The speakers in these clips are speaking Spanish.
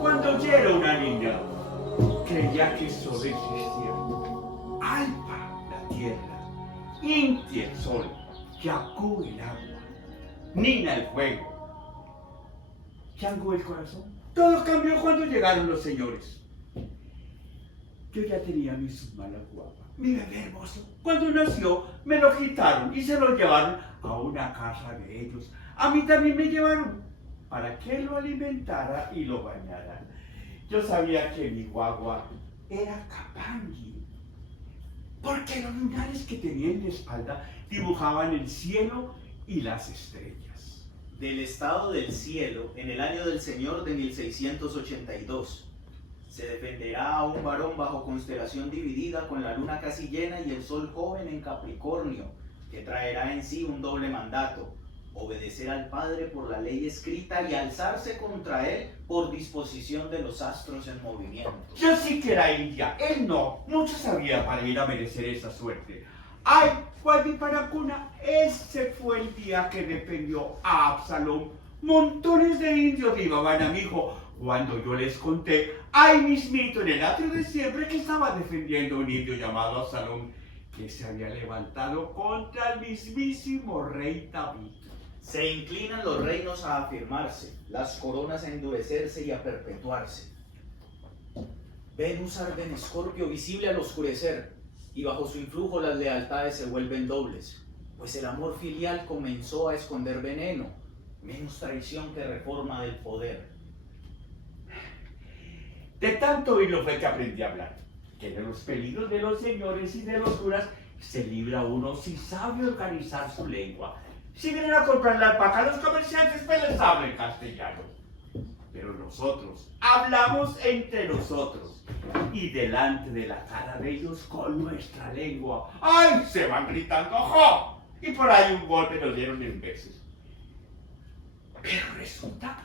Cuando yo era una niña, creía que solo existía Alpa, la tierra, Inti, el sol, Yaku, el agua, Nina, el fuego, Chango, el corazón. Todo cambió cuando llegaron los señores. Yo ya tenía mi Sumalacuapa, mi bebé hermoso. Cuando nació, me lo quitaron y se lo llevaron a una casa de ellos. A mí también me llevaron para que lo alimentara y lo bañara. Yo sabía que mi guagua era Capangui, porque los lunares que tenía en la espalda dibujaban el cielo y las estrellas. Del estado del cielo, en el año del Señor de 1682, se defenderá a un varón bajo constelación dividida con la luna casi llena y el sol joven en Capricornio, que traerá en sí un doble mandato: obedecer al Padre por la ley escrita y alzarse contra él por disposición de los astros en movimiento. Yo sí que era india, él no. Mucho sabía para ir a merecer esa suerte. Ay, Guadiparacuna, ese fue el día que defendió a Absalón. Montones de indios llevaban a mi hijo. Cuando yo les conté, ahí mismito en el atrio de siempre, que estaba defendiendo a un indio llamado Absalón, que se había levantado contra el mismísimo rey David. Se inclinan los reinos a afirmarse, las coronas a endurecerse y a perpetuarse. Venus arde en Escorpio, visible al oscurecer, y bajo su influjo las lealtades se vuelven dobles, pues el amor filial comenzó a esconder veneno, menos traición que reforma del poder. De tanto oírlo fue que aprendí a hablar, que de los peligros de los señores y de los curas se libra uno si sabe organizar su lengua. Si vienen a comprar la alpaca, los comerciantes pues les hablan castellano. Pero nosotros hablamos entre nosotros y delante de la cara de ellos con nuestra lengua. ¡Ay! Se van gritando ¡jo! Y por ahí un golpe nos dieron en veces. Pero resulta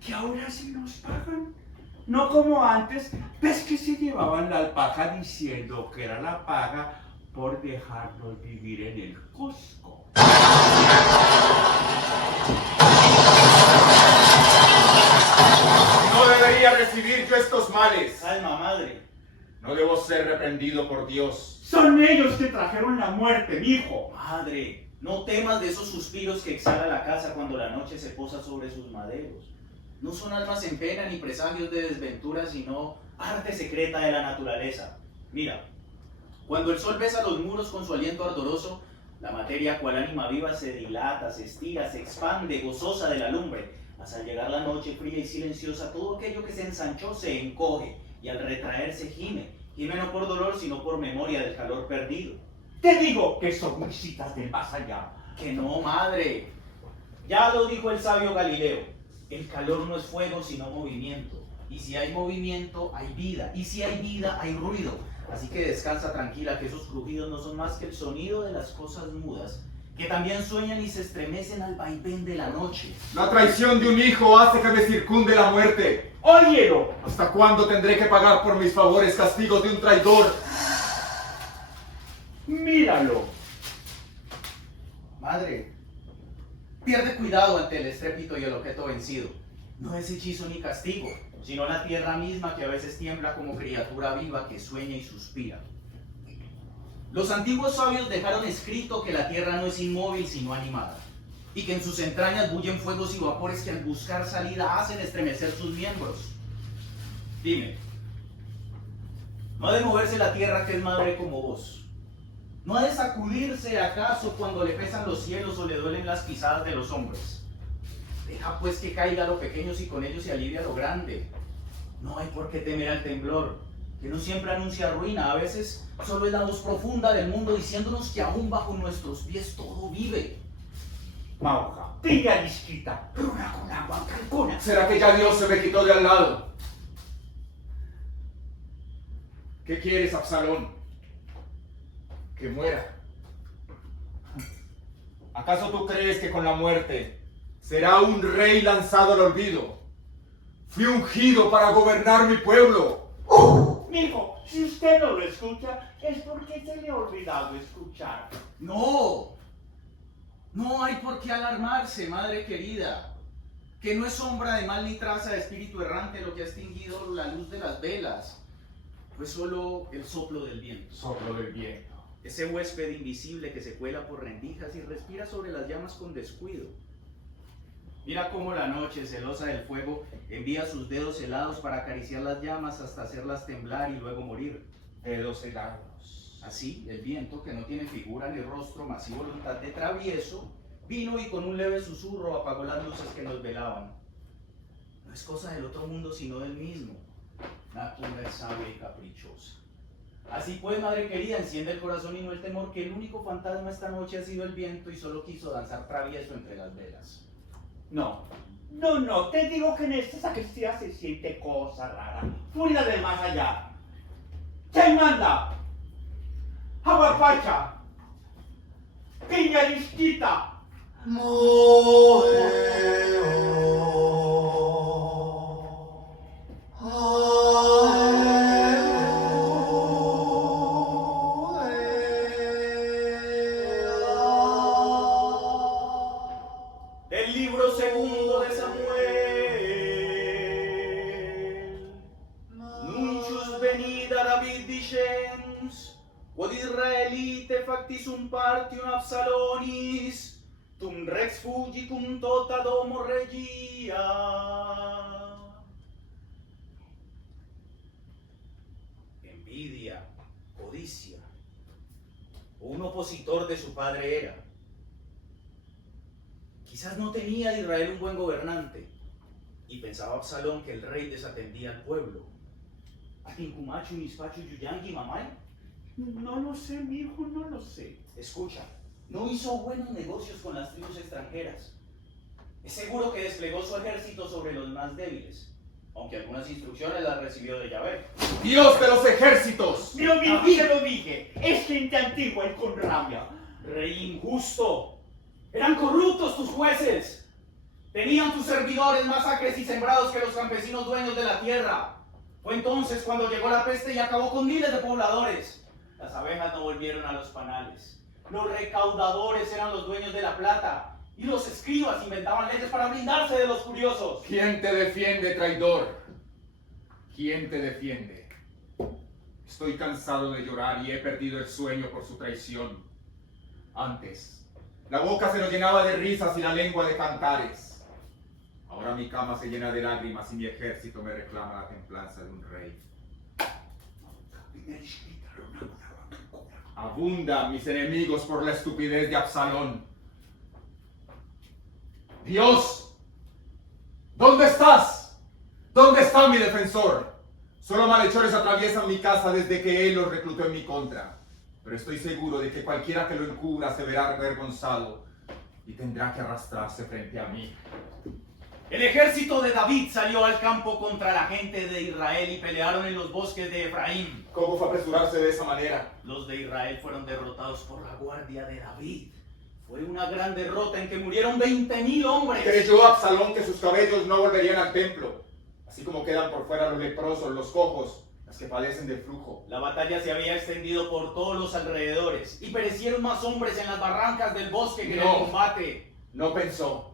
que ahora sí nos pagan. No como antes, ves que se llevaban la alpaca diciendo que era la paga por dejarnos vivir en el Cusco. No debería recibir yo estos males. Calma, madre. No debo ser reprendido por Dios. Son ellos que trajeron la muerte, mijo. Madre, no temas de esos suspiros que exhala la casa cuando la noche se posa sobre sus maderos. No son almas en pena ni presagios de desventura, sino arte secreta de la naturaleza. Mira, cuando el sol besa los muros con su aliento ardoroso, la materia cual ánima viva se dilata, se estira, se expande, gozosa de la lumbre. Mas al llegar la noche fría y silenciosa, todo aquello que se ensanchó se encoge, y al retraerse gime no por dolor, sino por memoria del calor perdido. Te digo que son visitas del más allá. Que no, madre. Ya lo dijo el sabio Galileo. El calor no es fuego, sino movimiento. Y si hay movimiento, hay vida. Y si hay vida, hay ruido. Así que descansa tranquila, que esos crujidos no son más que el sonido de las cosas mudas, que también sueñan y se estremecen al vaivén de la noche. La traición de un hijo hace que me circunde la muerte. ¡Óyelo! ¿Hasta cuándo tendré que pagar por mis favores castigos de un traidor? ¡Míralo! Madre, pierde cuidado ante el estrépito y el objeto vencido. No es hechizo ni castigo, sino la tierra misma que a veces tiembla como criatura viva que sueña y suspira. Los antiguos sabios dejaron escrito que la tierra no es inmóvil sino animada, y que en sus entrañas bullen fuegos y vapores que al buscar salida hacen estremecer sus miembros. Dime, ¿no ha de moverse la tierra que es madre como vos? ¿No ha de sacudirse acaso cuando le pesan los cielos o le duelen las pisadas de los hombres? Deja pues que caiga lo pequeño si con ello se alivia lo grande. No hay por qué temer al temblor, que no siempre anuncia ruina. A veces solo es la voz profunda del mundo diciéndonos que aún bajo nuestros pies todo vive. Mauja, tira disquita, runa con agua, calcuna. ¿Será que ya Dios se me quitó de al lado? ¿Qué quieres, Absalón? Que muera. ¿Acaso tú crees que con la muerte será un rey lanzado al olvido? Fui ungido para gobernar mi pueblo. Mijo, si usted no lo escucha, es porque se le ha olvidado escuchar. No, no hay por qué alarmarse, madre querida. que no es sombra de mal ni traza de espíritu errante lo que ha extinguido la luz de las velas, fue solo el soplo del viento. Soplo del viento. Ese huésped invisible que se cuela por rendijas y respira sobre las llamas con descuido. Mira cómo la noche, celosa del fuego, envía sus dedos helados para acariciar las llamas hasta hacerlas temblar y luego morir. Dedos helados. Así, el viento, que no tiene figura ni rostro, mas y voluntad de travieso, vino y con un leve susurro apagó las luces que nos velaban. No es cosa del otro mundo, sino del mismo. Natura es sabia y caprichosa. Así pues, madre querida, enciende el corazón y no el temor, que el único fantasma esta noche ha sido el viento y solo quiso danzar travieso entre las velas. No, te digo que en esta sacristía se siente cosa rara, furia del más allá. Chaimanda, Aguapacha, Piña Disquita. Del libro segundo de Samuel. Nuncius venida David dicens, quod Israelite factisum partium Absalonis, tum rex fugi cum tota domo regia. Envidia, codicia, o un opositor de su padre era. Quizás no tenía de Israel un buen gobernante, y pensaba Absalón que el rey desatendía al pueblo. ¿Atincumachu, Mispachu, Yuyangi, Mamay? No lo sé, mi hijo, no lo sé. Escucha, no hizo buenos negocios con las tribus extranjeras. Es seguro que desplegó su ejército sobre los más débiles, aunque algunas instrucciones las recibió de Yahvé. ¡Dios de los ejércitos! Te lo dije, es gente antigua y con rabia. Rey injusto, eran corruptos tus jueces. Tenían tus servidores masacres y sembrados que los campesinos dueños de la tierra. Fue entonces cuando llegó la peste y acabó con miles de pobladores. Las abejas no volvieron a los panales. Los recaudadores eran los dueños de la plata. Y los escribas inventaban leyes para blindarse de los curiosos. ¿Quién te defiende, traidor? ¿Quién te defiende? Estoy cansado de llorar y he perdido el sueño por su traición. Antes, la boca se nos llenaba de risas y la lengua de cantares. Ahora mi cama se llena de lágrimas y mi ejército me reclama la templanza de un rey. Abundan mis enemigos por la estupidez de Absalón. Dios, ¿dónde estás? ¿Dónde está mi defensor? Solo malhechores atraviesan mi casa desde que él los reclutó en mi contra. Pero estoy seguro de que cualquiera que lo encubra se verá avergonzado y tendrá que arrastrarse frente a mí. El ejército de David salió al campo contra la gente de Israel y pelearon en los bosques de Efraín. ¿Cómo fue apresurarse de esa manera? Los de Israel fueron derrotados por la guardia de David. Fue una gran derrota en que murieron 20,000 hombres. Creyó Absalón que sus cabellos no volverían al templo, así como quedan por fuera los leprosos, los cojos, las que padecen de flujo. La batalla se había extendido por todos los alrededores y perecieron más hombres en las barrancas del bosque que en el combate. No pensó.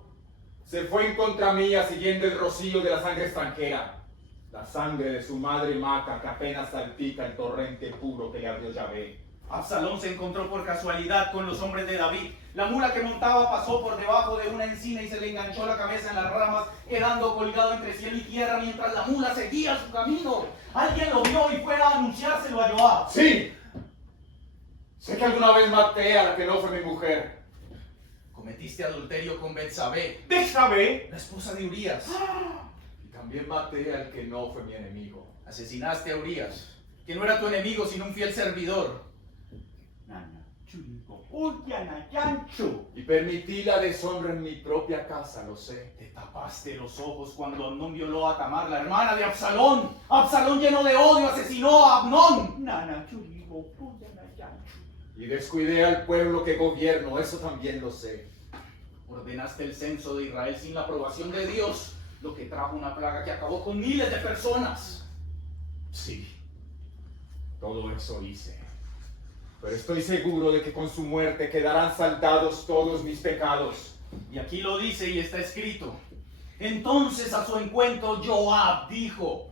Se fue en contra mía siguiendo el rocío de la sangre extranjera. La sangre de su madre Maca que apenas salpica el torrente puro que le abrió Yahvé. Absalón se encontró por casualidad con los hombres de David. La mula que montaba pasó por debajo de una encina y se le enganchó la cabeza en las ramas, quedando colgado entre cielo y tierra mientras la mula seguía su camino. Alguien lo vio y fue a anunciárselo a Joab. ¡Sí! Sé que alguna vez maté a la que no fue mi mujer. Cometiste adulterio con Betsabé, ¿Betsabé? la esposa de Urías. Y también maté al que no fue mi enemigo. Asesinaste a Urías, que no era tu enemigo sino un fiel servidor. Nana, churico, Ullana, Yanchu. Y permití la deshonra en mi propia casa, lo sé. Te tapaste los ojos cuando Amnón violó a Tamar, la hermana de Absalón. Absalón, lleno de odio, asesinó a Amnón. Nana, churico, Ullana, Yanchu. Y descuidé al pueblo que gobierno, eso también lo sé. Ordenaste el censo de Israel sin la aprobación de Dios, lo que trajo una plaga que acabó con miles de personas. Sí, todo eso hice. Pero estoy seguro de que con su muerte quedarán saldados todos mis pecados. Y aquí lo dice y está escrito. Entonces a su encuentro Joab dijo: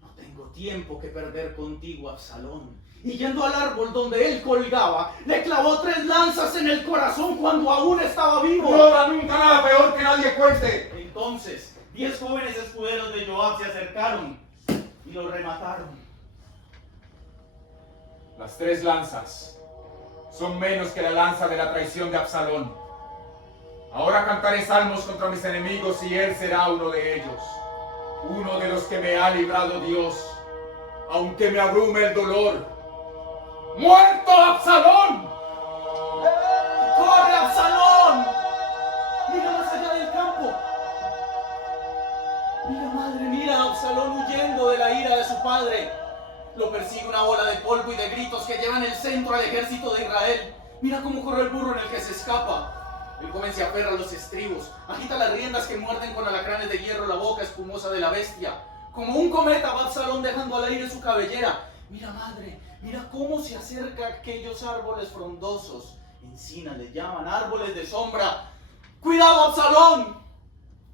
no tengo tiempo que perder contigo, Absalón. Y yendo al árbol donde él colgaba, le clavó 3 lanzas en el corazón cuando aún estaba vivo. No habrá nunca nada peor que nadie cuente. Entonces 10 jóvenes escuderos de Joab se acercaron y lo remataron. Las 3 lanzas son menos que la lanza de la traición de Absalón. Ahora cantaré salmos contra mis enemigos y él será uno de ellos. Uno de los que me ha librado Dios, aunque me abrume el dolor. ¡Muerto Absalón! ¡Corre, Absalón! Mira más allá del campo. Mira, madre, mira a Absalón huyendo de la ira de su padre. Lo persigue una bola de polvo y de gritos que llevan el centro al ejército de Israel. Mira cómo corre el burro en el que se escapa. El joven se aferra a los estribos, agita las riendas que muerden con alacranes de hierro la boca espumosa de la bestia. Como un cometa va Absalón dejando al aire su cabellera. Mira, madre, mira cómo se acerca a aquellos árboles frondosos. Encinas le llaman, árboles de sombra. ¡Cuidado, Absalón!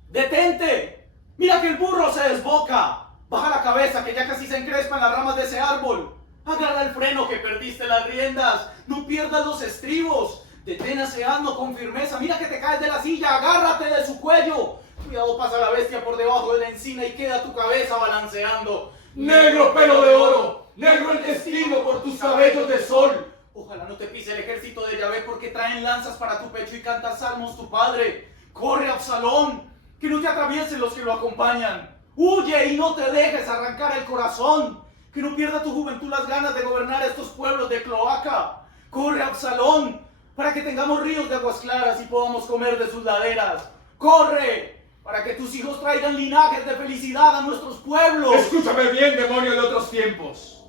¡Detente! Mira que el burro se desboca. Baja la cabeza, que ya casi se encrespan las ramas de ese árbol. Agarra el freno, que perdiste las riendas. No pierdas los estribos. Detén a ese asno con firmeza. Mira que te caes de la silla. Agárrate de su cuello. Cuidado, pasa la bestia por debajo de la encina y queda tu cabeza balanceando. Negro pelo de oro, negro el destino por tus cabellos de sol. Ojalá no te pise el ejército de Yahvé, porque traen lanzas para tu pecho y canta salmos tu padre. Corre, Absalón, que no te atraviesen los que lo acompañan. Huye y no te dejes arrancar el corazón, que no pierda tu juventud las ganas de gobernar estos pueblos de cloaca. Corre, Absalón, para que tengamos ríos de aguas claras y podamos comer de sus laderas. Corre, para que tus hijos traigan linajes de felicidad a nuestros pueblos. Escúchame bien, demonio de otros tiempos.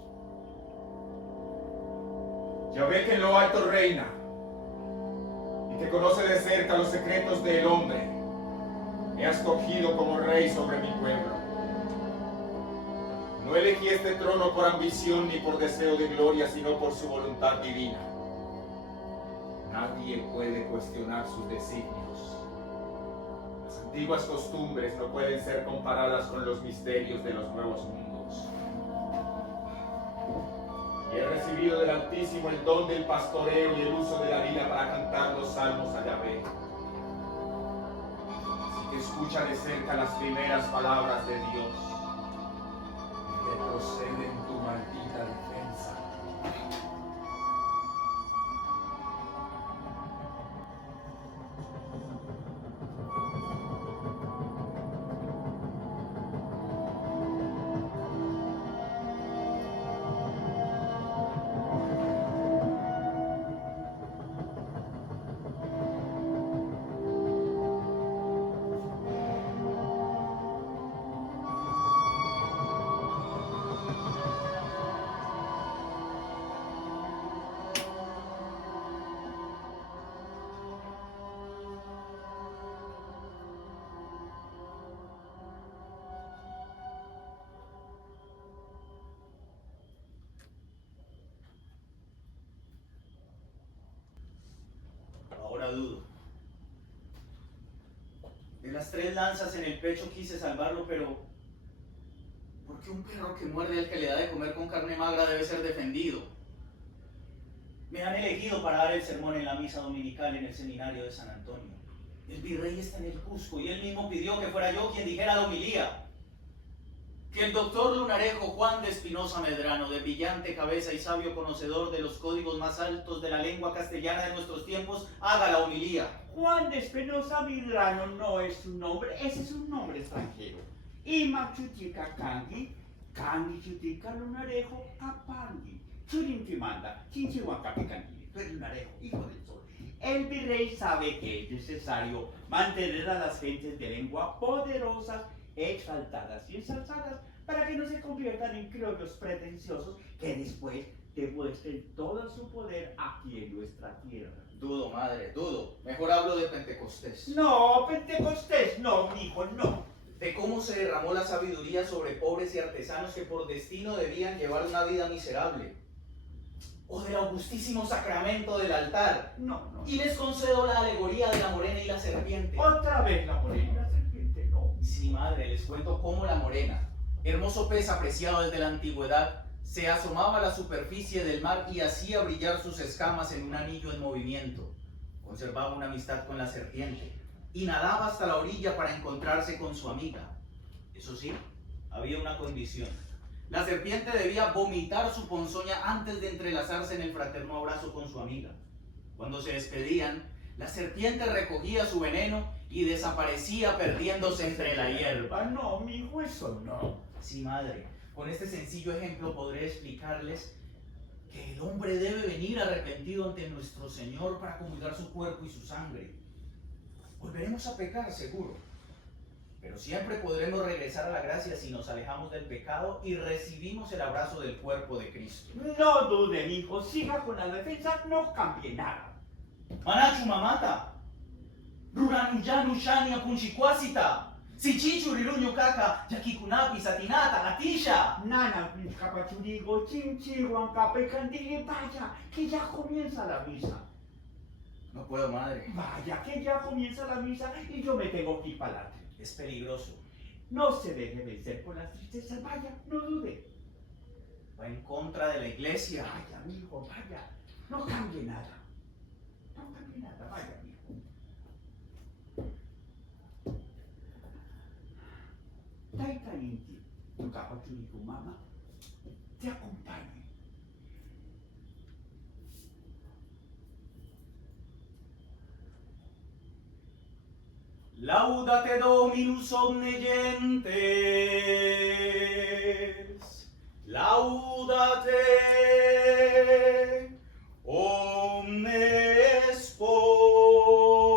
Yahvé, que en lo alto reina y que conoce de cerca los secretos del hombre, me ha escogido como rey sobre mi pueblo. No elegí este trono por ambición ni por deseo de gloria, sino por su voluntad divina. Nadie puede cuestionar sus designios. Las antiguas costumbres no pueden ser comparadas con los misterios de los nuevos mundos. Y he recibido del Altísimo el don del pastoreo y el uso de la vida para cantar los salmos a Yahvé. Así que escucha de cerca las primeras palabras de Dios. Retrocede en tu maldita defensa. Ahora dudo. De las 3 lanzas en el pecho quise salvarlo, pero ¿por qué un perro que muerde al que le da de comer con carne magra debe ser defendido? Me han elegido para dar el sermón en la misa dominical en el seminario de San Antonio. El virrey está en el Cusco y él mismo pidió que fuera yo quien dijera la homilía. Que el doctor lunarejo Juan de Espinosa Medrano, de brillante cabeza y sabio conocedor de los códigos más altos de la lengua castellana de nuestros tiempos, haga la homilía. Juan de Espinosa Medrano no es su nombre, ese es un nombre extranjero. Ima chutica kangi, kangi chutica lunarejo kapangi. Churintimanda, chinchihuacapicangi, tú eres lunarejo, hijo del sol. El virrey sabe que es necesario mantener a las gentes de lengua poderosas, exaltadas y ensalzadas, para que no se conviertan en criollos pretenciosos que después demuestren todo su poder aquí en nuestra tierra. Dudo, madre, dudo. Mejor hablo de Pentecostés. No, Pentecostés, no, hijo, no. De cómo se derramó la sabiduría sobre pobres y artesanos que por destino debían llevar una vida miserable. O del augustísimo sacramento del altar. No. Y les concedo la alegoría de la morena y la serpiente. Otra vez la morena y la serpiente, no. les cuento cómo la morena, hermoso pez apreciado desde la antigüedad, se asomaba a la superficie del mar y hacía brillar sus escamas en un anillo en movimiento. Conservaba una amistad con la serpiente y nadaba hasta la orilla para encontrarse con su amiga. Eso sí, había una condición. La serpiente debía vomitar su ponzoña antes de entrelazarse en el fraterno abrazo con su amiga. Cuando se despedían, la serpiente recogía su veneno y desaparecía perdiéndose entre la hierba. Ah, no, mijo, eso no. Sí, madre, con este sencillo ejemplo podré explicarles que el hombre debe venir arrepentido ante nuestro Señor para comulgar su cuerpo y su sangre. Volveremos a pecar, seguro, pero siempre podremos regresar a la gracia si nos alejamos del pecado y recibimos el abrazo del cuerpo de Cristo. No dude, mijo, siga con la defensa, no cambie nada. Manachu mamata, Ruranuyanu Shania Punchicuasita, Sichichuriruño Kaka, Yakikunapi Satinata, Gatisha. Nana, capachurigo, chinchihuanca, pecandille, vaya, que ya comienza la misa. No puedo, madre. Vaya, que ya comienza la misa y yo me tengo que ir para adelante. Es peligroso. No se deje vencer por las tristezas, vaya, no dude. Va en contra de la iglesia. Vaya, mijo, vaya, no cambie nada. No cambie nada, vaya, mijo. Taita inti, tu capachurigo, mamá, te acompañe. Laudate Dominus omne gentes, laudate omnes populi.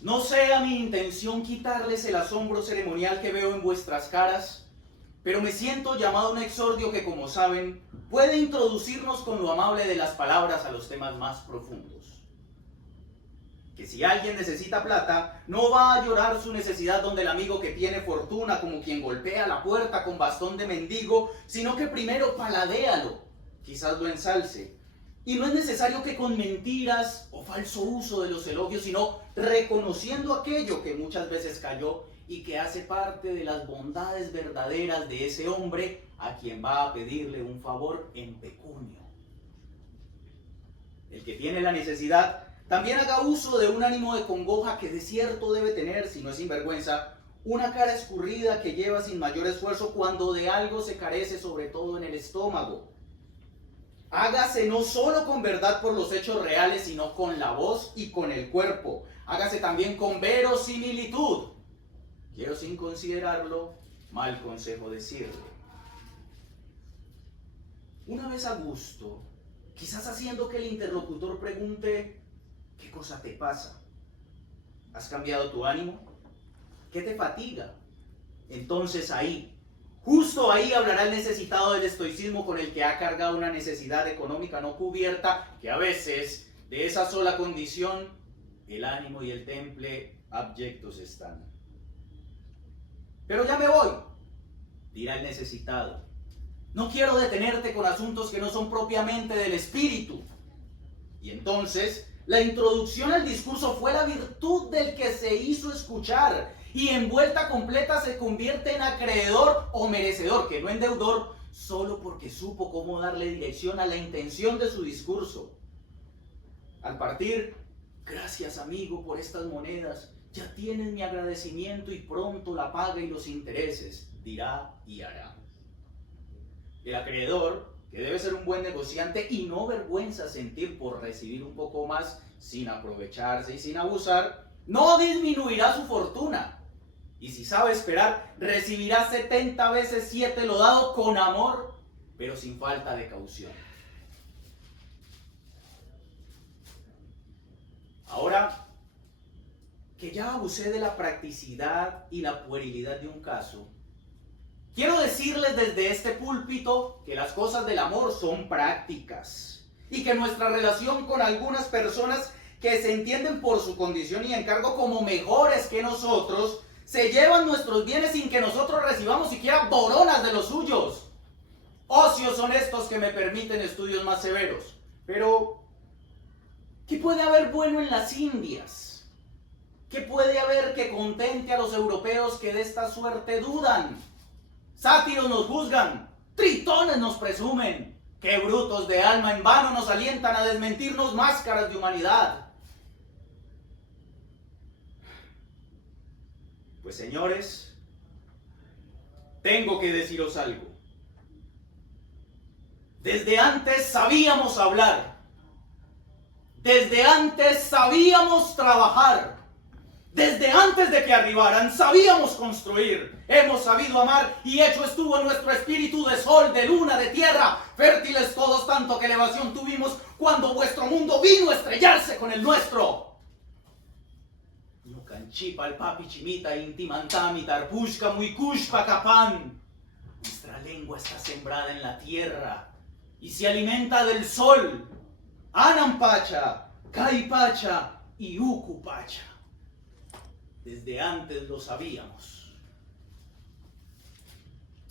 No sea mi intención quitarles el asombro ceremonial que veo en vuestras caras, pero me siento llamado a un exordio que, como saben, puede introducirnos con lo amable de las palabras a los temas más profundos. Que si alguien necesita plata, no va a llorar su necesidad donde el amigo que tiene fortuna, como quien golpea la puerta con bastón de mendigo, sino que primero paladéalo, quizás lo ensalce. Y no es necesario que con mentiras o falso uso de los elogios, sino reconociendo aquello que muchas veces cayó y que hace parte de las bondades verdaderas de ese hombre a quien va a pedirle un favor en pecunio. El que tiene la necesidad también haga uso de un ánimo de congoja que de cierto debe tener, si no es sinvergüenza, una cara escurrida que lleva sin mayor esfuerzo cuando de algo se carece, sobre todo en el estómago. Hágase no solo con verdad por los hechos reales, sino con la voz y con el cuerpo. Hágase también con verosimilitud. Quiero, sin considerarlo mal consejo, decirle: una vez a gusto, quizás haciendo que el interlocutor pregunte: ¿qué cosa te pasa? ¿Has cambiado tu ánimo? ¿Qué te fatiga? Entonces ahí, justo ahí, hablará el necesitado del estoicismo con el que ha cargado una necesidad económica no cubierta, que a veces, de esa sola condición, el ánimo y el temple abyectos están. Pero ya me voy, dirá el necesitado. No quiero detenerte con asuntos que no son propiamente del espíritu. Y entonces, la introducción al discurso fue la virtud del que se hizo escuchar, y en vuelta completa se convierte en acreedor o merecedor, que no en deudor, solo porque supo cómo darle dirección a la intención de su discurso. Al partir: gracias, amigo, por estas monedas. Ya tienes mi agradecimiento y pronto la paga y los intereses, dirá y hará. El acreedor, que debe ser un buen negociante y no vergüenza sentir por recibir un poco más sin aprovecharse y sin abusar, no disminuirá su fortuna. Y si sabe esperar, recibirá 70 veces 7 lo dado con amor, pero sin falta de caución. Ahora que ya abusé de la practicidad y la puerilidad de un caso, quiero decirles desde este púlpito que las cosas del amor son prácticas y que nuestra relación con algunas personas que se entienden por su condición y encargo como mejores que nosotros, se llevan nuestros bienes sin que nosotros recibamos siquiera boronas de los suyos. Ocios son estos que me permiten estudios más severos, pero ¿Qué puede haber bueno en las Indias? ¿Qué puede haber que contente a los europeos que de esta suerte dudan? Sátiros nos juzgan, tritones nos presumen, qué brutos de alma en vano nos alientan a desmentirnos máscaras de humanidad. Pues señores, tengo que deciros algo. Desde antes sabíamos hablar. Desde antes sabíamos trabajar. Desde antes de que arribaran sabíamos construir. Hemos sabido amar y hecho estuvo en nuestro espíritu de sol, de luna, de tierra. Fértiles todos tanto que elevación tuvimos cuando vuestro mundo vino a estrellarse con el nuestro. Nucanchipa, el papi chimita, intimantami, tarpushka, muikushpa, capán. Nuestra lengua está sembrada en la tierra y se alimenta del sol. Anampacha, Caipacha y Ucupacha. Desde antes lo sabíamos.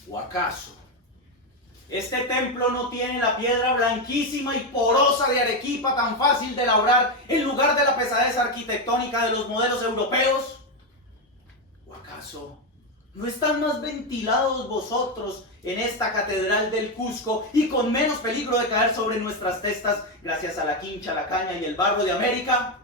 ¿O acaso este templo no tiene la piedra blanquísima y porosa de Arequipa tan fácil de labrar en lugar de la pesadez arquitectónica de los modelos europeos? ¿O acaso no están más ventilados vosotros en esta catedral del Cusco y con menos peligro de caer sobre nuestras testas gracias a la quincha, la caña y el barro de América?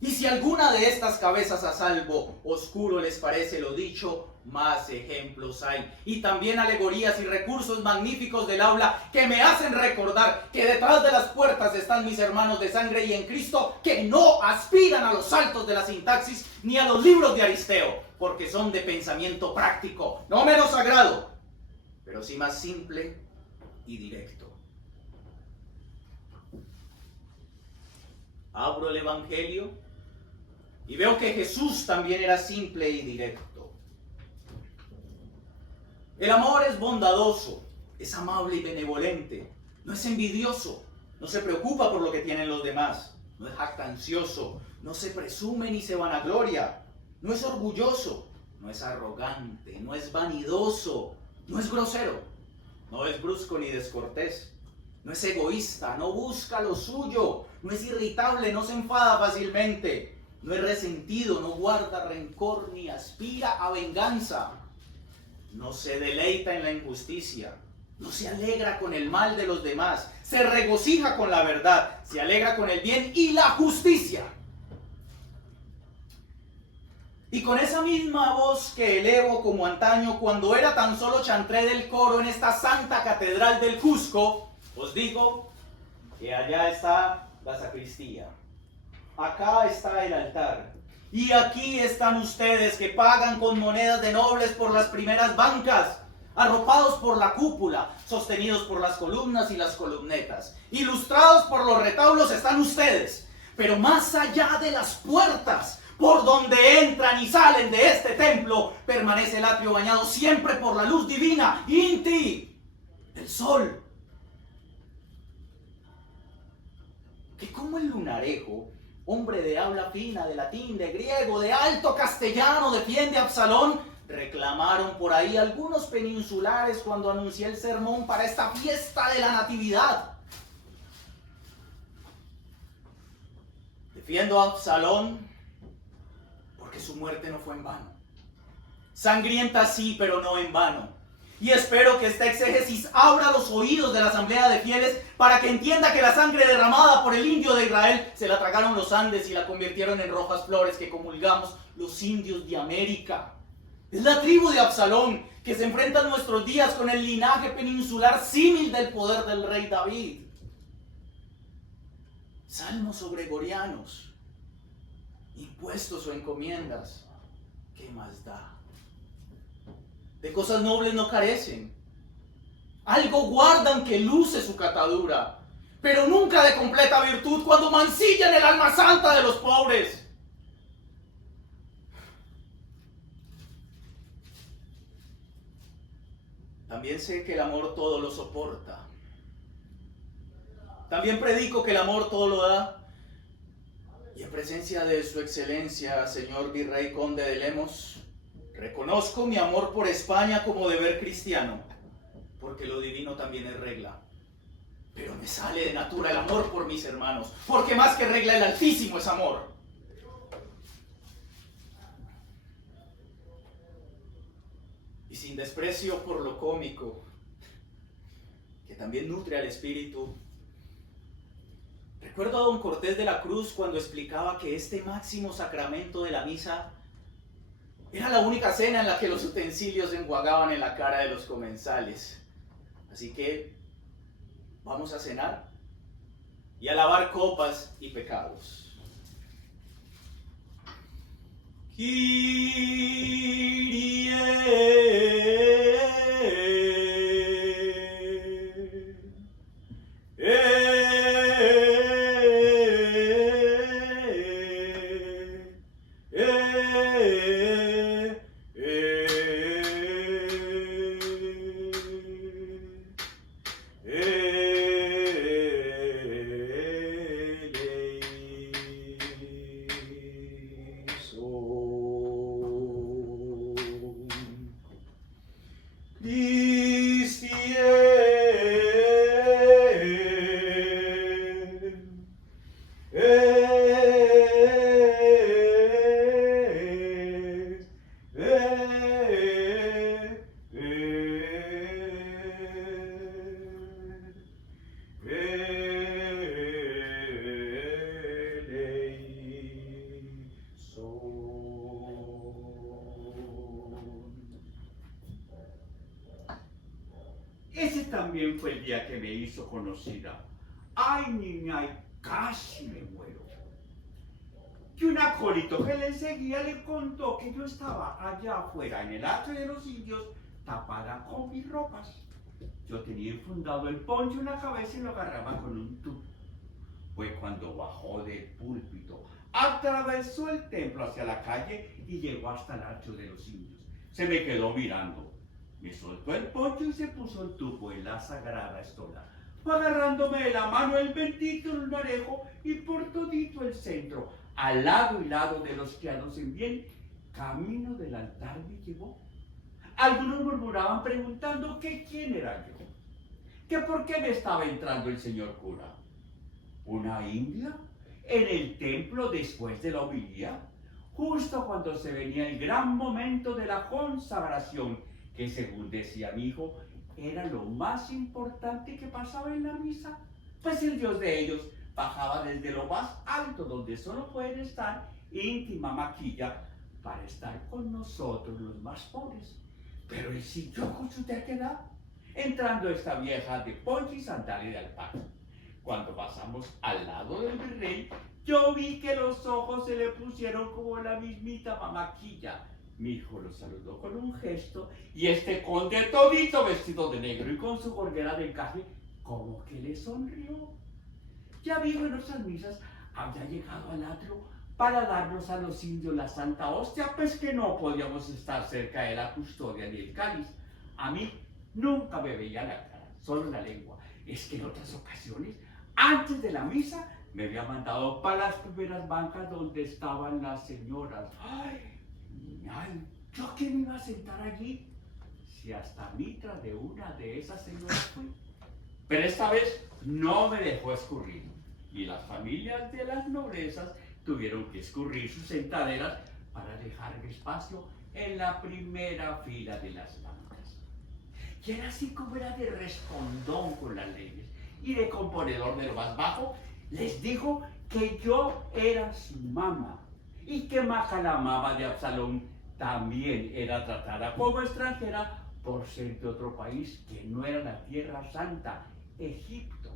Y si alguna de estas cabezas a salvo oscuro les parece lo dicho, más ejemplos hay. Y también alegorías y recursos magníficos del aula que me hacen recordar que detrás de las puertas están mis hermanos de sangre y en Cristo que no aspiran a los saltos de la sintaxis ni a los libros de Aristeo, porque son de pensamiento práctico, no menos sagrado, pero sí más simple y directo. Abro el Evangelio y veo que Jesús también era simple y directo. El amor es bondadoso, es amable y benevolente, no es envidioso, no se preocupa por lo que tienen los demás, no es jactancioso, no se presume ni se vanagloria, no es orgulloso, no es arrogante, no es vanidoso, no es grosero, no es brusco ni descortés, no es egoísta, no busca lo suyo, no es irritable, no se enfada fácilmente, no es resentido, no guarda rencor ni aspira a venganza, no se deleita en la injusticia, no se alegra con el mal de los demás, se regocija con la verdad, se alegra con el bien y la justicia. Y con esa misma voz que elevo como antaño cuando era tan solo chantré del coro en esta santa catedral del Cusco, os digo que allá está la sacristía, acá está el altar, y aquí están ustedes que pagan con monedas de nobles por las primeras bancas, arropados por la cúpula, sostenidos por las columnas y las columnetas, ilustrados por los retablos están ustedes, pero más allá de las puertas, por donde entran y salen de este templo, permanece el atrio bañado siempre por la luz divina, Inti, el sol. Que como el lunarejo, hombre de habla fina, de latín, de griego, de alto castellano, defiende a Absalón, reclamaron por ahí algunos peninsulares cuando anuncié el sermón para esta fiesta de la Natividad. Defiendo a Absalón porque su muerte no fue en vano. Sangrienta sí, pero no en vano. Y espero que esta exégesis abra los oídos de la asamblea de fieles para que entienda que la sangre derramada por el indio de Israel se la tragaron los Andes y la convirtieron en rojas flores que comulgamos los indios de América. Es la tribu de Absalón que se enfrenta en nuestros días con el linaje peninsular símil del poder del rey David. Salmos o gregorianos, impuestos o encomiendas, ¿qué más da? De cosas nobles no carecen. Algo guardan que luce su catadura, pero nunca de completa virtud cuando mancillan el alma santa de los pobres. También sé que el amor todo lo soporta. También predico que el amor todo lo da. Y en presencia de su excelencia, señor virrey conde de Lemos, reconozco mi amor por España como deber cristiano, porque lo divino también es regla. Pero me sale de natura el amor por mis hermanos, porque más que regla el Altísimo es amor. Y sin desprecio por lo cómico, que también nutre al espíritu, recuerdo a don Cortés de la Cruz cuando explicaba que este máximo sacramento de la misa era la única cena en la que los utensilios se enjuagaban en la cara de los comensales. Así que vamos a cenar y a lavar copas y pecados. Ese también fue el día que me hizo conocida. Ay, niña, y casi me muero. Que un acólito que le seguía le contó que yo estaba allá afuera en el atrio de los indios, tapada con mis ropas. Yo tenía enfundado el poncho en la cabeza y lo agarraba con un tubo. Fue cuando bajó del púlpito, atravesó el templo hacia la calle y llegó hasta el atrio de los indios. Se me quedó mirando. Me soltó el poncho y se puso el tubo en la sagrada estola. Fue agarrándome de la mano el bendito lunarejo y por todito el centro, al lado y lado de los criados en bien, camino del altar me llevó. Algunos murmuraban preguntando que quién era yo, que por qué me estaba entrando el señor cura. ¿Una india? ¿En el templo después de la homilía? Justo cuando se venía el gran momento de la consagración, que según decía mi hijo, era lo más importante que pasaba en la misa, pues el Dios de ellos bajaba desde lo más alto, donde solo pueden estar íntima maquilla, para estar con nosotros los más pobres. Pero él siguió con su terquedad, entrando esta vieja de poncho y sandalia de alpaca. Cuando pasamos al lado del virrey, yo vi que los ojos se le pusieron como la mismita mamaquilla. Mi hijo lo saludó con un gesto y este conde todito vestido de negro y con su gorguera de encaje, como que le sonrió. Ya vivo en nuestras misas, había llegado al atrio para darnos a los indios la santa hostia, pues que no podíamos estar cerca de la custodia ni el cáliz. A mí nunca me veía la cara, solo la lengua. Es que en otras ocasiones, antes de la misa, me había mandado para las primeras bancas donde estaban las señoras. Ay, ¿yo qué me iba a sentar allí? Si hasta mitra de una de esas señoras fui. Pero esta vez no me dejó escurrir. Y las familias de las noblezas tuvieron que escurrir sus sentaderas para dejarme espacio en la primera fila de las bancas. Y era así como era de respondón con las leyes y de componedor de lo más bajo, les dijo que yo era su mamá y que Maja, la mamá de Absalón, también era tratada como extranjera por ser de otro país que no era la Tierra Santa, Egipto,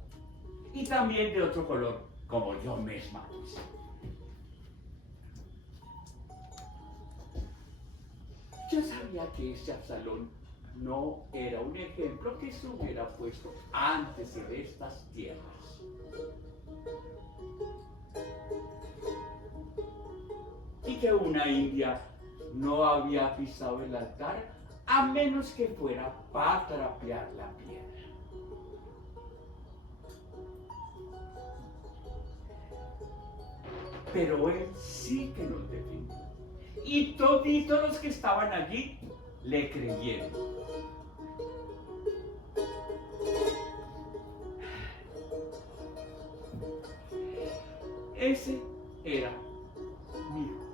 y también de otro color, como yo misma. Yo sabía que ese Absalón no era un ejemplo que se hubiera puesto antes en estas tierras. Y que una india no había pisado el altar a menos que fuera para trapear la piedra. Pero él sí que nos defendió. Y toditos los que estaban allí le creyeron. Ese era mi hijo.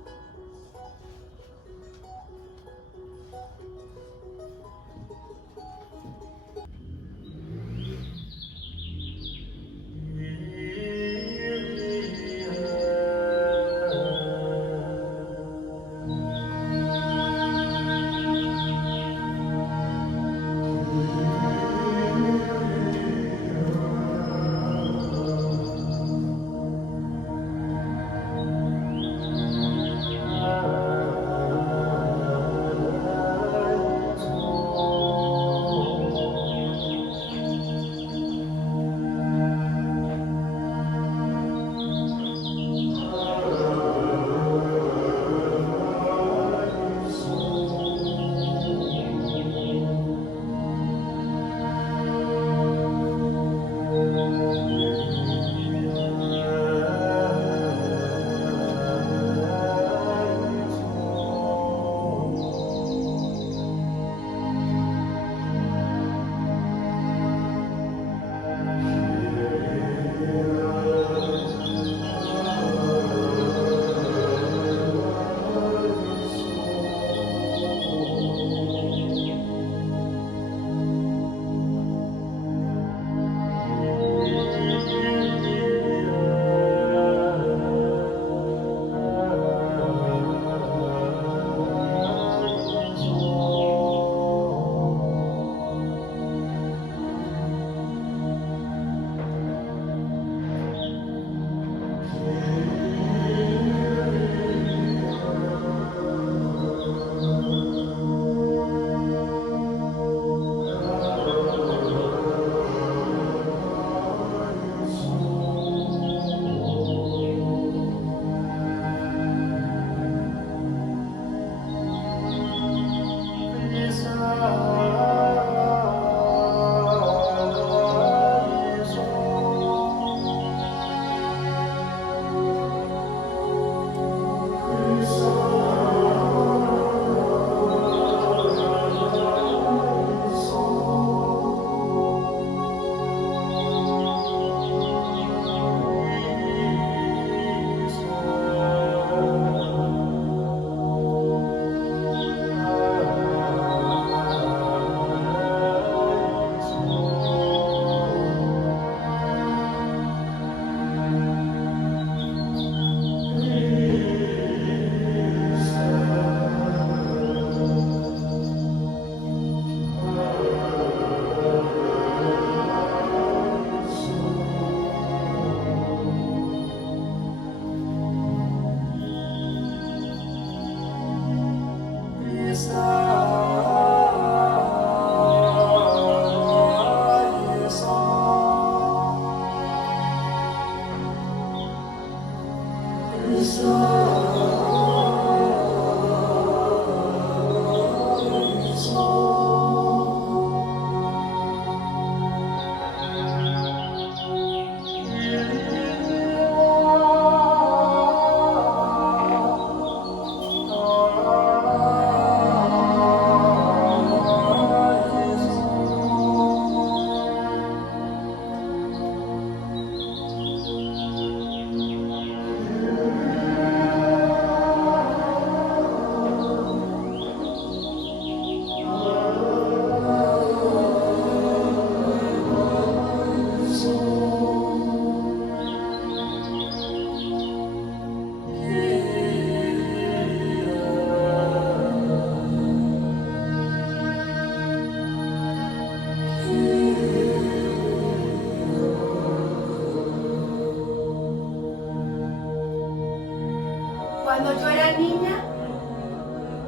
Cuando yo era niña,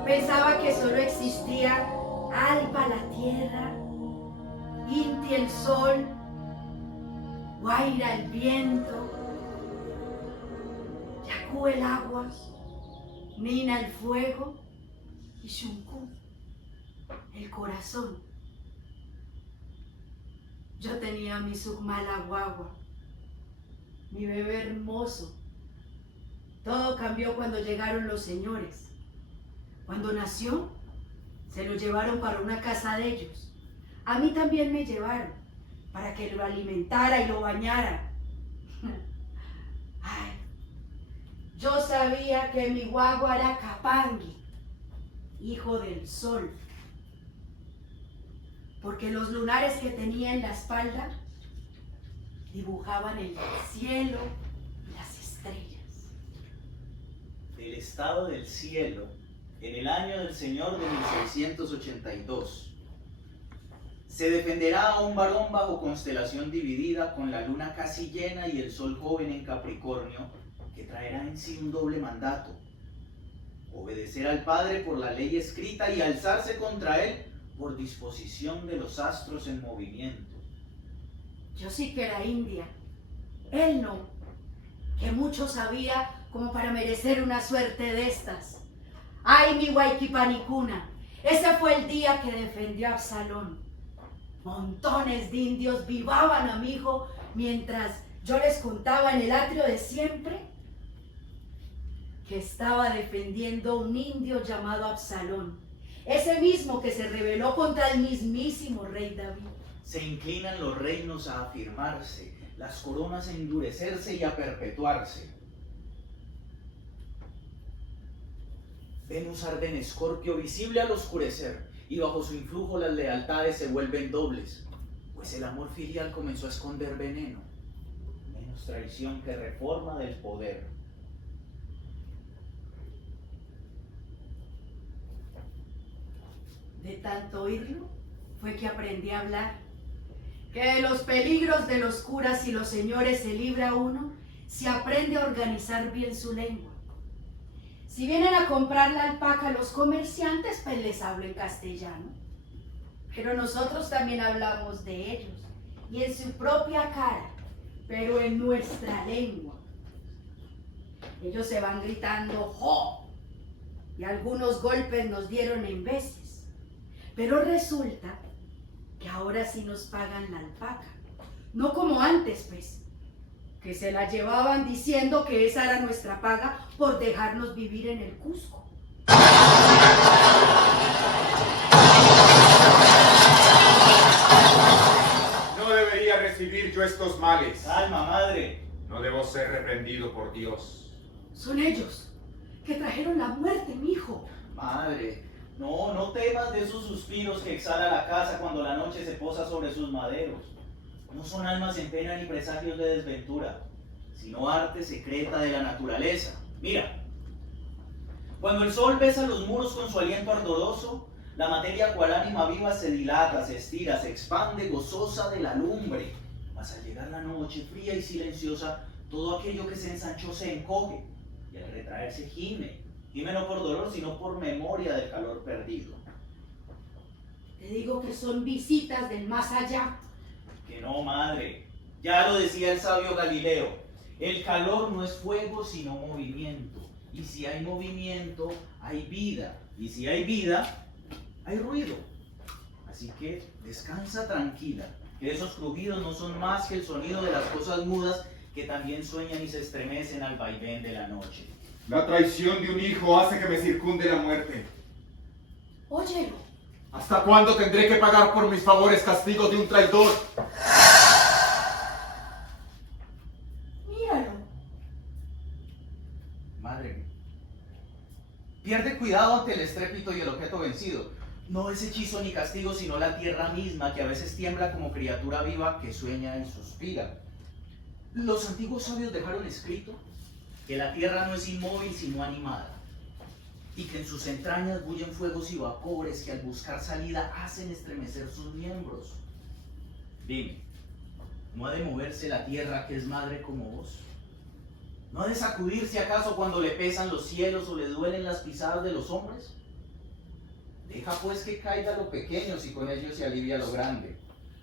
pensaba que solo existía Alba la tierra, Inti el sol, Guaira el viento, Yacú el agua, Nina el fuego y Xuncu el corazón. Yo tenía mi Sukmala guagua, mi bebé hermoso. Todo cambió cuando llegaron los señores. Cuando nació, se lo llevaron para una casa de ellos. A mí también me llevaron para que lo alimentara y lo bañara. Ay, Yo sabía que mi guagua era Capangui, hijo del sol, porque los lunares que tenía en la espalda dibujaban el cielo y las estrellas. Del estado del cielo, en el año del Señor de 1682, se defenderá a un varón bajo constelación dividida, con la luna casi llena y el sol joven en Capricornio, que traerá en sí un doble mandato: obedecer al Padre por la ley escrita y alzarse contra él por disposición de los astros en movimiento. Yo sí que era india, él no, que mucho sabía como para merecer una suerte de estas. Ay, mi Guayquipanicuna, ese fue el día que defendió a Absalón. Montones de indios vivaban a mi hijo mientras yo les contaba en el atrio de siempre que estaba defendiendo un indio llamado Absalón, ese mismo que se rebeló contra el mismísimo rey David. Se inclinan los reinos a afirmarse, las coronas a endurecerse y a perpetuarse. Venus arde en Escorpio, visible al oscurecer, y bajo su influjo las lealtades se vuelven dobles, pues el amor filial comenzó a esconder veneno, menos traición que reforma del poder. De tanto oírlo, fue que aprendí a hablar, que de los peligros de los curas y los señores se libra uno si aprende a organizar bien su lengua. Si vienen a comprar la alpaca los comerciantes, pues les hablo en castellano. Pero nosotros también hablamos de ellos, y en su propia cara, pero en nuestra lengua. Ellos se van gritando ¡jo! Y algunos golpes nos dieron en veces. Pero resulta que ahora sí nos pagan la alpaca. No como antes, pues, que se la llevaban diciendo que esa era nuestra paga por dejarnos vivir en el Cusco. No debería recibir yo estos males. Calma, madre. No debo ser reprendido por Dios. Son ellos que trajeron la muerte, mi hijo. Madre, no temas de esos suspiros que exhala la casa cuando la noche se posa sobre sus maderos. No son almas en pena ni presagios de desventura, sino arte secreta de la naturaleza. Mira, cuando el sol besa los muros con su aliento ardoroso, la materia cual ánima viva se dilata, se estira, se expande gozosa de la lumbre. Mas al llegar la noche fría y silenciosa, todo aquello que se ensanchó se encoge, y al retraerse gime no por dolor, sino por memoria del calor perdido. Te digo que son visitas del más allá. Que no, madre. Ya lo decía el sabio Galileo. El calor no es fuego, sino movimiento. Y si hay movimiento, hay vida. Y si hay vida, hay ruido. Así que descansa tranquila, que esos crujidos no son más que el sonido de las cosas mudas que también sueñan y se estremecen al vaivén de la noche. La traición de un hijo hace que me circunde la muerte. Óyelo. ¿Hasta cuándo tendré que pagar por mis favores castigos de un traidor? Míralo. Madre, pierde cuidado ante el estrépito y el objeto vencido. No es hechizo ni castigo, sino la tierra misma, que a veces tiembla como criatura viva que sueña y suspira. Los antiguos sabios dejaron escrito que la tierra no es inmóvil, sino animada, y que en sus entrañas bullen fuegos y vapores que al buscar salida hacen estremecer sus miembros. Dime, ¿no ha de moverse la tierra que es madre como vos? ¿No ha de sacudirse acaso cuando le pesan los cielos o le duelen las pisadas de los hombres? Deja pues que caiga lo pequeño si con ello se alivia lo grande.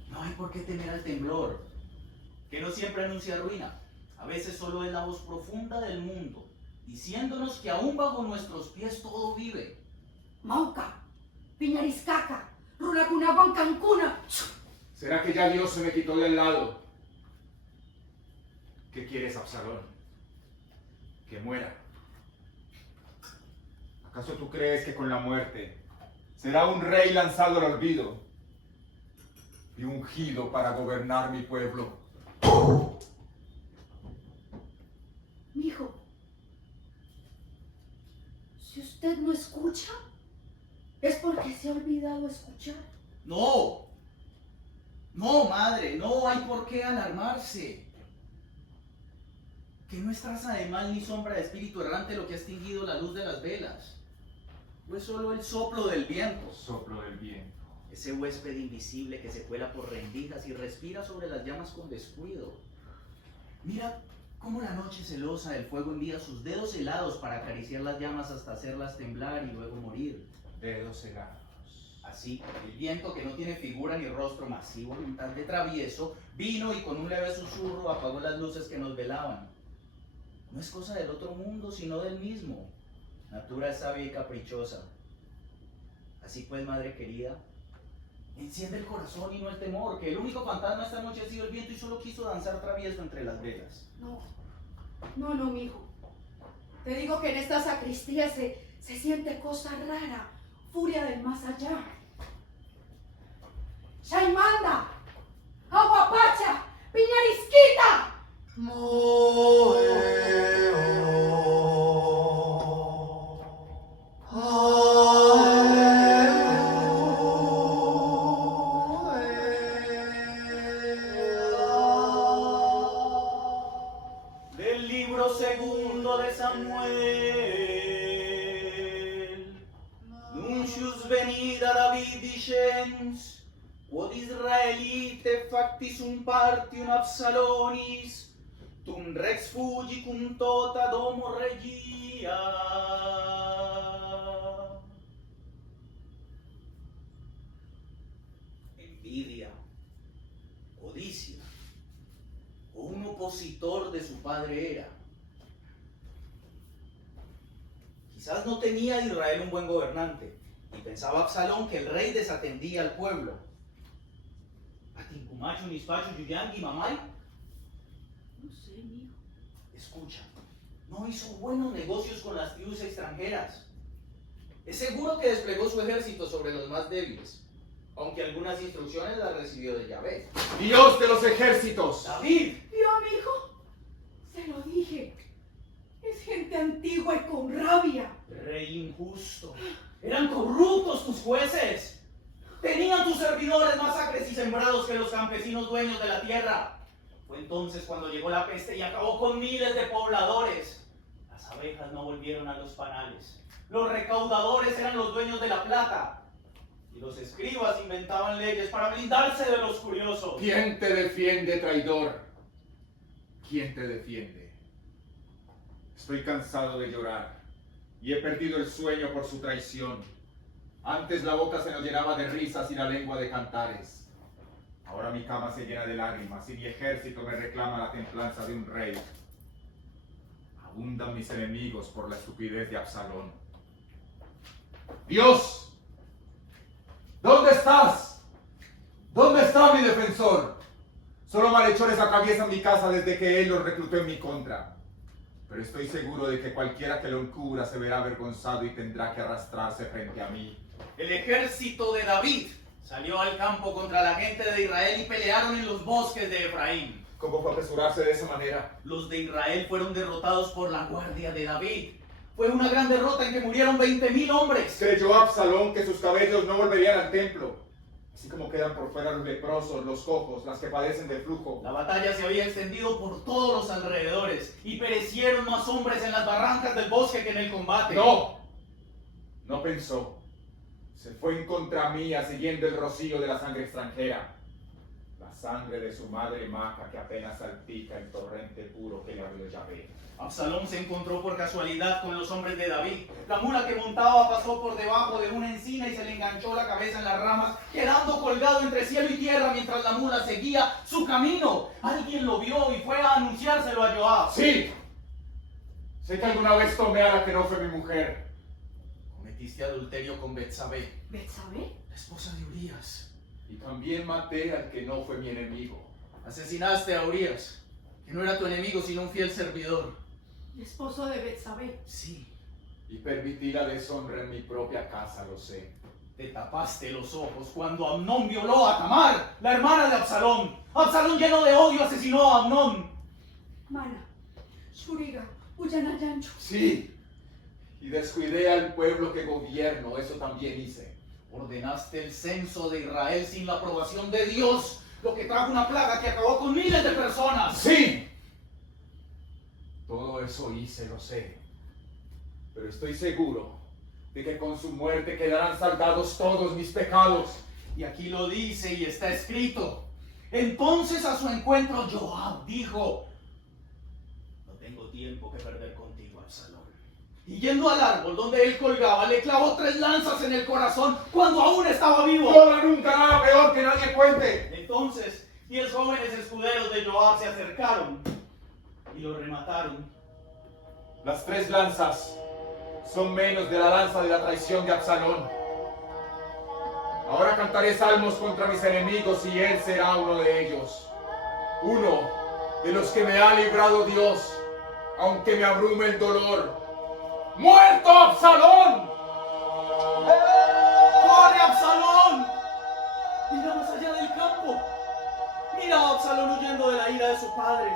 No hay por qué temer al temblor, que no siempre anuncia ruina. A veces solo es la voz profunda del mundo, diciéndonos que aún bajo nuestros pies todo vive. Mauca, Piñariscaca, Runacunaguan, Cancuna. ¿Será que ya Dios se me quitó del lado? ¿Qué quieres, Absalón? Que muera. ¿Acaso tú crees que con la muerte será un rey lanzado al olvido y ungido para gobernar mi pueblo? Mijo, ¿Usted no escucha? Es porque se ha olvidado escuchar. No. No, madre, no hay por qué alarmarse. Que no es traza de mal ni sombra de espíritu errante lo que ha extinguido la luz de las velas. Fue solo el soplo del viento. Soplo del viento. Ese huésped invisible que se cuela por rendijas y respira sobre las llamas con descuido. Mira cómo la noche celosa del fuego envía sus dedos helados para acariciar las llamas hasta hacerlas temblar y luego morir. Dedos helados. Así, el viento, que no tiene figura ni rostro, masivo, voluntad de travieso, vino y con un leve susurro apagó las luces que nos velaban. No es cosa del otro mundo, sino del mismo. Natura es sabia y caprichosa. Así pues, madre querida, enciende el corazón y no el temor, que el único fantasma esta noche ha sido el viento y solo quiso danzar travieso entre las velas. No, mijo. Te digo que en esta sacristía se siente cosa rara, furia del más allá. Chaimanda, Aguapacha, Piñarisquita. Del libro segundo de Samuel. Nuncius venida David dicens, quod Israelite factisum partium Absalonis, tum rex fugi cum tota domo regia. Envidia, codicia, o un opositor de su padre era. Quizás no tenía Israel un buen gobernante, y pensaba Absalón que el rey desatendía al pueblo. ¿Atincumacho, nispacho, yuyangui, mamay? No sé, mijo. Escucha, no hizo buenos negocios con las tribus extranjeras. Es seguro que desplegó su ejército sobre los más débiles, aunque algunas instrucciones las recibió de Yahvé. Dios de los ejércitos. ¡David! ¿Vio, mijo? Se lo dije. Es gente antigua y con rabia. Rey injusto. Eran corruptos tus jueces. Tenían tus servidores más acres y sembrados que los campesinos dueños de la tierra. Fue entonces cuando llegó la peste y acabó con miles de pobladores. Las abejas no volvieron a los panales. Los recaudadores eran los dueños de la plata. Y los escribas inventaban leyes para blindarse de los curiosos. ¿Quién te defiende, traidor? ¿Quién te defiende? Estoy cansado de llorar y he perdido el sueño por su traición. Antes la boca se nos llenaba de risas y la lengua de cantares. Ahora mi cama se llena de lágrimas y mi ejército me reclama la templanza de un rey. Abundan mis enemigos por la estupidez de Absalón. ¡Dios! ¿Dónde estás? ¿Dónde está mi defensor? Solo malhechores atraviesan mi casa desde que él los reclutó en mi contra. Pero estoy seguro de que cualquiera que lo encubra se verá avergonzado y tendrá que arrastrarse frente a mí. El ejército de David salió al campo contra la gente de Israel y pelearon en los bosques de Efraín. ¿Cómo fue apresurarse de esa manera? Los de Israel fueron derrotados por la guardia de David. Fue una gran derrota en que murieron 20,000 hombres. Creyó Absalón que sus cabellos no volverían al templo. Así como quedan por fuera los leprosos, los cojos, las que padecen de flujo. La batalla se había extendido por todos los alrededores y perecieron más hombres en las barrancas del bosque que en el combate. No pensó. Se fue en contra mía siguiendo el rocío de la sangre extranjera. La sangre de su madre Maca que apenas salpica el torrente puro que le abrió Yahvé. Absalón se encontró por casualidad con los hombres de David. La mula que montaba pasó por debajo de una encina y se le enganchó la cabeza en las ramas, quedando colgado entre cielo y tierra mientras la mula seguía su camino. Alguien lo vio y fue a anunciárselo a Joab. ¡Sí! Sé que alguna vez tomé a la que no fue mi mujer. Cometiste adulterio con Betsabé, ¿Betsabé? la esposa de Urías. Y también maté al que no fue mi enemigo. Asesinaste a Urías, que no era tu enemigo sino un fiel servidor. Esposo de Betsabé. Sí, Y permití la deshonra en mi propia casa, lo sé. te tapaste los ojos cuando Amnón violó a Tamar, la hermana de Absalón. Absalón, lleno de odio, asesinó a Amnón. Mana, Shuriga, Uyanayancho. Sí, Y descuidé al pueblo que gobierno, eso también hice. Ordenaste el censo de Israel sin la aprobación de Dios, lo que trajo una plaga que acabó con miles de personas. ¡Sí! Todo eso hice, lo sé. Pero estoy seguro de que con su muerte quedarán saldados todos mis pecados. Y aquí lo dice y está escrito. Entonces a su encuentro Joab dijo: no tengo tiempo que perder contigo, Absalón. Y yendo al árbol donde él colgaba, le clavó 3 lanzas en el corazón cuando aún estaba vivo. ¡Toda nunca nada peor que nadie cuente! Entonces 10 jóvenes escuderos de Joab se acercaron y lo remataron. Las 3 lanzas son menos de la lanza de la traición de Absalón. Ahora cantaré salmos contra mis enemigos y él será uno de ellos. Uno de los que me ha librado Dios, aunque me abrume el dolor. ¡Muerto Absalón! ¡Corre, Absalón! Mira más allá del campo. Mira a Absalón huyendo de la ira de su padre.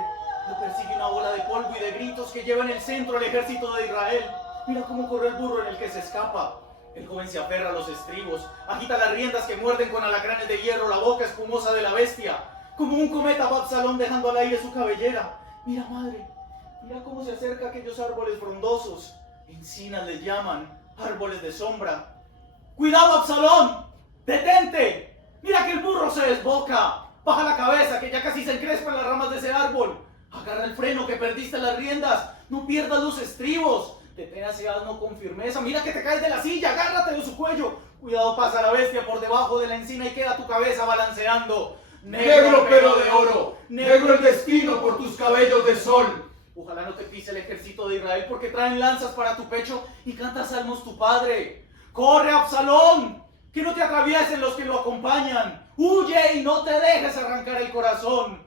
Lo persigue una bola de polvo y de gritos que lleva en el centro al ejército de Israel. Mira cómo corre el burro en el que se escapa. El joven se aferra a los estribos, agita las riendas que muerden con alacranes de hierro la boca espumosa de la bestia. Como un cometa va Absalón dejando al aire su cabellera. Mira, madre, mira cómo se acerca a aquellos árboles frondosos. Encinas les llaman, árboles de sombra. ¡Cuidado, Absalón! ¡Detente! ¡Mira que el burro se desboca! Baja la cabeza, que ya casi se encrespan las ramas de ese árbol. Agarra el freno, que perdiste las riendas. No pierdas los estribos. Detén a ese asno con firmeza. Mira que te caes de la silla. Agárrate de su cuello. Cuidado, pasa la bestia por debajo de la encina y queda tu cabeza balanceando. Negro pelo de oro, negro el destino por tus cabellos de sol. Ojalá no te pise el ejército de Israel, porque traen lanzas para tu pecho y canta salmos tu padre. ¡Corre, Absalón! Que no te atraviesen los que lo acompañan. ¡Huye y no te dejes arrancar el corazón!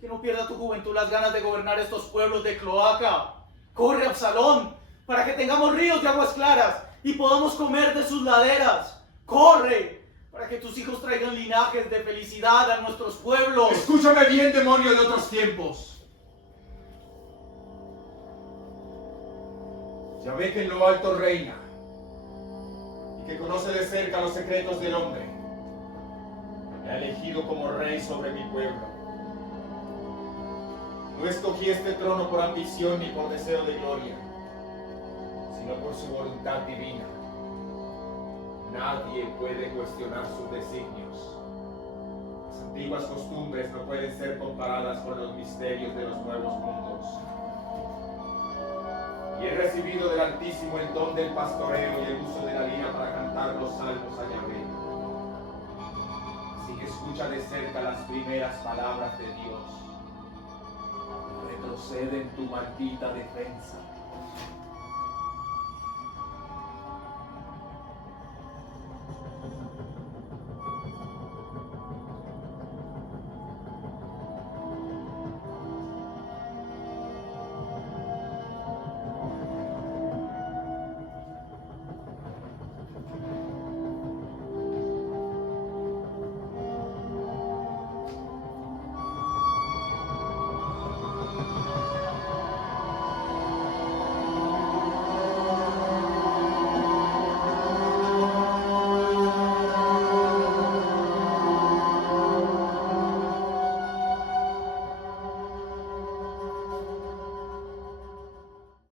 Que no pierda tu juventud las ganas de gobernar estos pueblos de cloaca. ¡Corre, Absalón! Para que tengamos ríos de aguas claras y podamos comer de sus laderas. ¡Corre! Para que tus hijos traigan linajes de felicidad a nuestros pueblos. Escúchame bien, demonio de otros tiempos. Ya ve que en lo alto reina y que conoce de cerca los secretos del hombre. Me ha elegido como rey sobre mi pueblo. No escogí este trono por ambición ni por deseo de gloria, sino por su voluntad divina. Nadie puede cuestionar sus designios. Las antiguas costumbres no pueden ser comparadas con los misterios de los nuevos mundos. Y he recibido del Altísimo el don del pastoreo y el uso de la lira para cantar los salmos a Yahvé. Así que escucha de cerca las primeras palabras de Dios. Retrocede en tu maldita defensa.